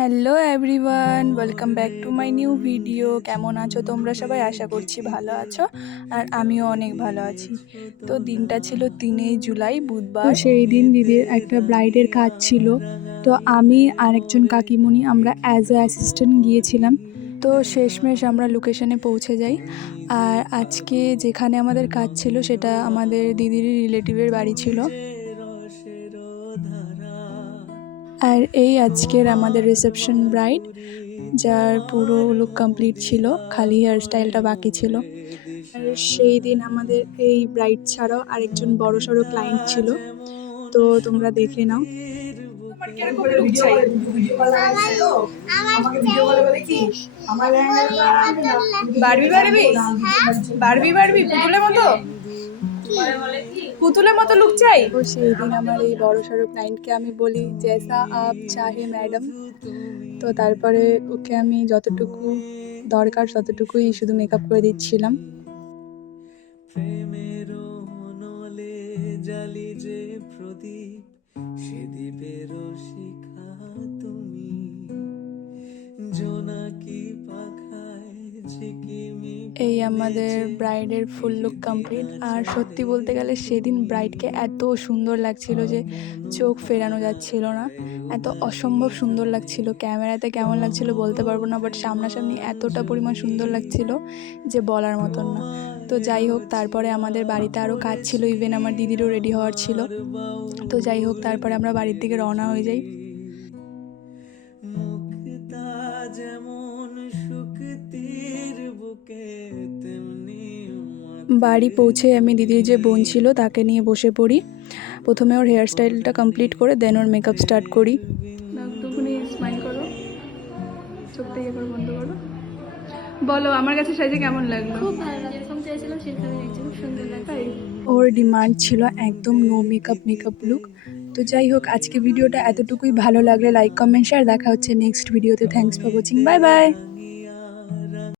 Hello everyone, welcome back to my new video. কেমন আছো তোমরা সবাই? আশা করছি ভালো আছো, আর আমিও অনেক ভালো আছি। তো দিনটা ছিল 3 জুলাই, তো বুধবার। সেই দিন দিদির একটা ব্রাইডের কাজ ছিল। তো আমি আর একজন কাকিমণি আমরা অ্যাজ এ অ্যাসিস্ট্যান্ট গিয়েছিলাম। তো শেষমেশ আমরা লোকেশনে পৌঁছে যাই। আর আজকে যেখানে আমাদের কাজ ছিল সেটা আমাদের দিদির রিলেটিভের বাড়ি ছিল। আর এই আজকের আমাদের রিসেপশন ব্রাইড, যার পুরো লুক কমপ্লিট ছিল, খালি হেয়ার স্টাইলটা বাকি ছিল। আর সেই দিন আমাদের এই ব্রাইড ছাড়াও আরেকজন বড়সড় ক্লায়েন্ট ছিল, তো তোমরা দেখে নাও। তোমার কিরকম লুক চাই? বারবি বারবি বারবি বারবি পুতুলের মতো, পুতুলের মতো লুক চাই। তো সেই দিন আমার এই বড়সড় ক্লায়েন্টকে আমি বলি জেসা আপ চাহে ম্যাডাম। তো তারপরে ওকে আমি যতটুকু দরকার ততটুকুই শুধু মেকআপ করে দিচ্ছিলাম। প্রেমের নলে জালি যে প্রদীপ, সে দ্বীপের শিখা তুমি, জোনাকি পাখায় ঝিকিমি। এই আমাদের ব্রাইডের ফুল লুক কমপ্লিট। আর সত্যি বলতে গেলে সেদিন ব্রাইডকে এত সুন্দর লাগছিল যে চোখ ফেরানো যাচ্ছিল না, এত অসম্ভব সুন্দর লাগছিল। ক্যামেরাতে কেমন লাগছিল বলতে পারবো না, বাট সামনাসামনি এতটা পরিমাণ সুন্দর লাগছিল যে বলার মতন না। তো যাই হোক, তারপরে আমাদের বাড়িতে আরও কাজ ছিল, ইভেন আমার দিদিরও রেডি হওয়ার ছিল। তো যাই হোক, তারপরে আমরা বাড়ির দিকে রওনা হয়ে যাই। মুক্তা যেমন শুকতির বুকে তেমনি বাড়ি পৌঁছে আমি দিদির যে বোন ছিল তাকে নিয়ে বসে পড়ি। প্রথমে ওর হেয়ার স্টাইলটা কমপ্লিট করে দেন ওর মেকআপ স্টার্ট করি। একটুখানি স্মাইল করো, চোখটা ইয়ে করে বন্ধ করো। বলো, আমার কাছে সাইজে কেমন লাগলো? খুব ভালো, যেরকম চাইছিলাম সেরকমই লাগছে, খুব সুন্দর লাগছে। ওর ডিমান্ড ছিল একদম নো মেকআপ লুক। তো যাই হোক, আজকে ভিডিওটা এতটুকুই। ভালো লাগলে লাইক কমেন্ট শেয়ার। দেখা হচ্ছে নেক্সট ভিডিওতে। Thanks for watching, bye bye.